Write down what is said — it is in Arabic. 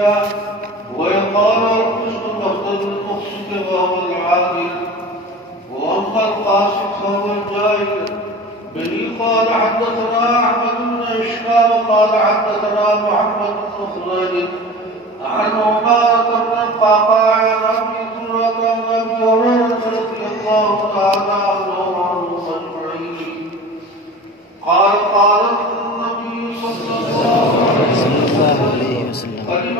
الدنيا ويقال القسط المقدر المقسط وهو العادل واما القاسط فهو الجاهل. به قال حدثنا احمد بن اشهاب قال حدثنا محمد بن خالد عن عمارة بن القعقاع عن ابي ذرة عن ابي هريرة رضي الله تعالى عنه اجمعين قال قال النبي صلى الله عليه وسلم كلمتان